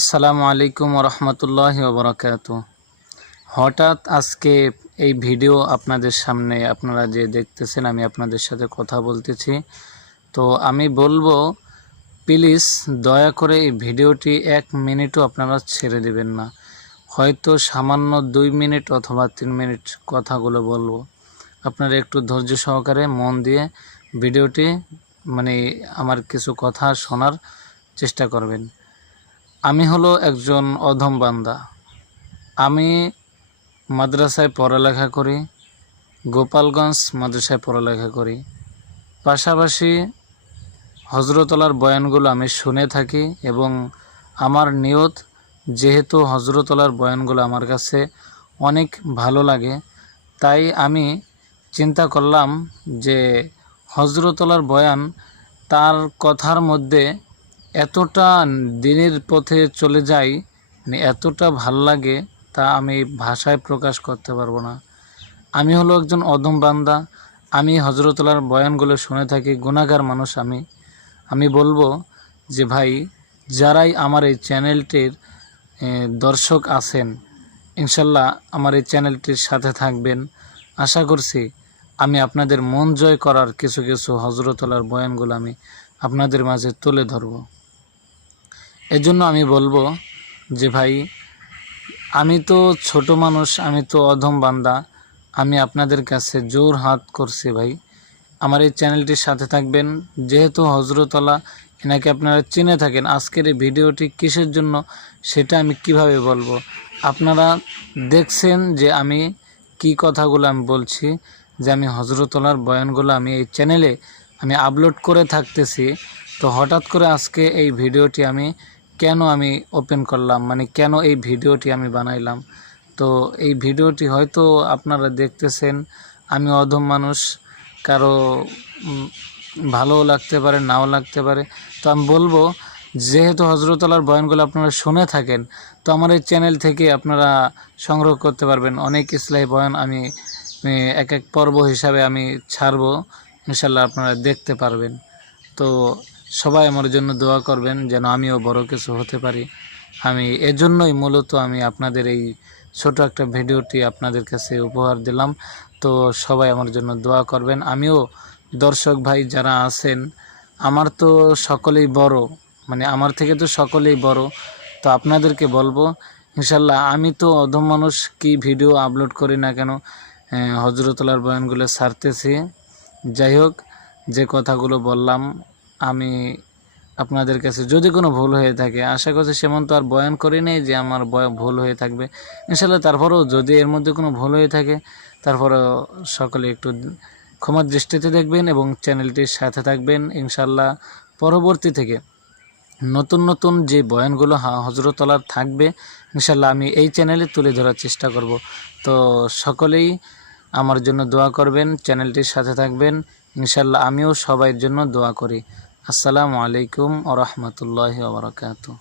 আসসালামু আলাইকুম ওরহমতুল্লাহি ওবরাকাতু। হঠাৎ আজকে এই ভিডিও আপনাদের সামনে আপনারা যে দেখতেছেন, আমি আপনাদের সাথে কথা বলতেছি। তো আমি বলবো, প্লিজ দয়া করে এই ভিডিওটি 1 মিনিটও আপনারা ছেড়ে দেবেন না। হয়তো সামান্য 2 মিনিট অথবা 3 মিনিট কথাগুলো বলবো। আপনারা একটু ধৈর্য সহকারে মন দিয়ে ভিডিওটি আমার কিছু কথা শোনার চেষ্টা করবেন। আমি হলো একজন অধম বান্দা। আমি মাদ্রাসায় পড়ালেখা করি, গোপালগঞ্জ মাদ্রাসায় পড়ালেখা করি। পাশাপাশি হজরতলার বয়ানগুলো আমি শুনে থাকি এবং আমার নিয়ত, যেহেতু হজরতলার বয়ানগুলো আমার কাছে অনেক ভালো লাগে, তাই আমি চিন্তা করলাম যে হজরতলার বয়ান, তার কথার মধ্যে এতটা দিনের পথে চলে যাই, এতটা ভাল লাগে, তা আমি ভাষায় প্রকাশ করতে পারবো না। আমি হলো একজন অধম বান্দা। আমি হজরতলার বয়ানগুলো শুনে থাকি, গুনাহগার মানুষ আমি বলবো যে ভাই, যারাই আমার এই চ্যানেলটির দর্শক আছেন, ইনশাল্লাহ আমার এই চ্যানেলটির সাথে থাকবেন। আশা করছি আমি আপনাদের মন জয় করার কিছু কিছু হজরতলার বয়ানগুলো আমি আপনাদের মাঝে তুলে ধরব। এজন্য আমি বলবো যে ভাই, আমি তো ছোট মানুষ, আমি তো অধম বান্দা, আমি আপনাদের কাছে জোর হাত করছি ভাই, আমার এই চ্যানেলটির সাথে থাকবেন। যেহেতু হজরতলা এনাকে আপনারা চিনে থাকেন, আজকের এই ভিডিওটি কিসের জন্য সেটা আমি কিভাবে বলবো। আপনারা দেখছেন যে আমি কি কথাগুলো আমি বলছি, যে আমি হজরতলার বয়ানগুলো আমি এই চ্যানেলে আমি আপলোড করে থাকতেছি। তো হঠাৎ করে আজকে এই ভিডিওটি আমি কেন ওপেন করলাম, কেন এই ভিডিওটি আমি বানাইলাম। তো এই ভিডিওটি হয়তো আপনারা দেখতেছেন, আমি অধম মানুষ, কারো ভালোও লাগতে পারে, নাও লাগতে পারে। তো আমি বলবো, যেহেতু হজরতলার বয়ানগুলো আপনারা শুনে থাকেন, তো আমার এই চ্যানেল থেকে আপনারা সংগ্রহ করতে পারবেন। অনেক ইসলাহি বয়ান আমি এক এক পর্ব হিসাবে আমি ছাড়বো, ইনশাল্লাহ আপনারা দেখতে পারবেন। তো সবাই আমার জন্য দোয়া করবেন, যেন আমিও বড় কিছু হতে পারি। আমি এজন্যই মূলত আমি আপনাদের এই ছোট একটা ভিডিওটি আপনাদের কাছে উপহার দিলাম। তো সবাই আমার জন্য দোয়া করবেন। আমিও দর্শক ভাই যারা আছেন, আমার তো সকলেই বড়, আমার থেকে তো সকলেই বড়। তো আপনাদেরকে বলবো, ইনশাল্লাহ আমি তো অধম মানুষ, কি ভিডিও আপলোড করি না কেন, হজরতলার বয়ানগুলো ছাড়তেছি। যাই হোক, যে কথাগুলো বললাম, আমি আপনাদের কাছে যদি কোনো ভুল হয়ে থাকে, আশা করছি সেমন তো আর বয়ান করি নেই যে আমার ভুল হয়ে থাকবে, ইনশাল্লাহ। তারপরেও যদি এর মধ্যে কোনো ভুল হয়ে থাকে, তারপরেও সকলে একটু ক্ষমার দৃষ্টিতে দেখবেন এবং চ্যানেলটির সাথে থাকবেন। ইনশাল্লাহ পরবর্তী থেকে নতুন নতুন যে বয়ানগুলো হজরতলার থাকবে, ইনশাল্লাহ আমি এই চ্যানেলে তুলে ধরার চেষ্টা করব। তো সকলেই আমার জন্য দোয়া করবেন, চ্যানেলটির সাথে থাকবেন। ইনশাল্লাহ আমিও সবার জন্য দোয়া করি। আসসালামু আলাইকুম ওয়া রাহমাতুল্লাহি ওয়া বারাকাতুহু।